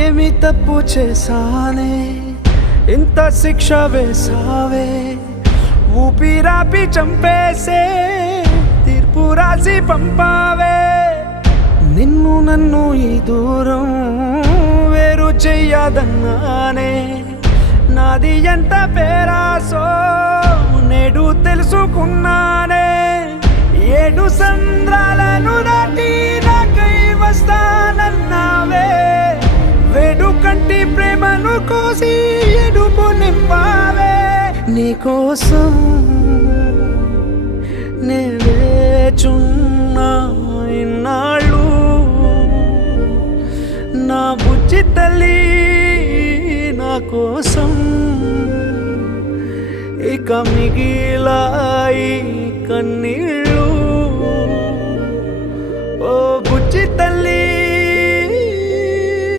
ఏమి తప్పు చేశానే ఇంత శిక్ష వేసావే ఊపిరాపి చంపేసే తీర్పు రాసి పంపావే నిన్ను నన్ను ఈ దూరం వేరు చెయ్యదన్నానే నాది ఎంత పేరాసో నేడు తెలుసుకున్నానే 7 సంద్రాలను దాటి నాకై వస్తానన్నావే వేడు కంటి ప్రేమను కోసి ఎడుపు నింపావే నీకోసం నే వేచున్నా ఇన్నాళ్ళు నా బుజ్జి తల్లి నా కోసం ఇక మిగిలాయి కన్నీళ్ళు ఓ బుజ్జి తల్లి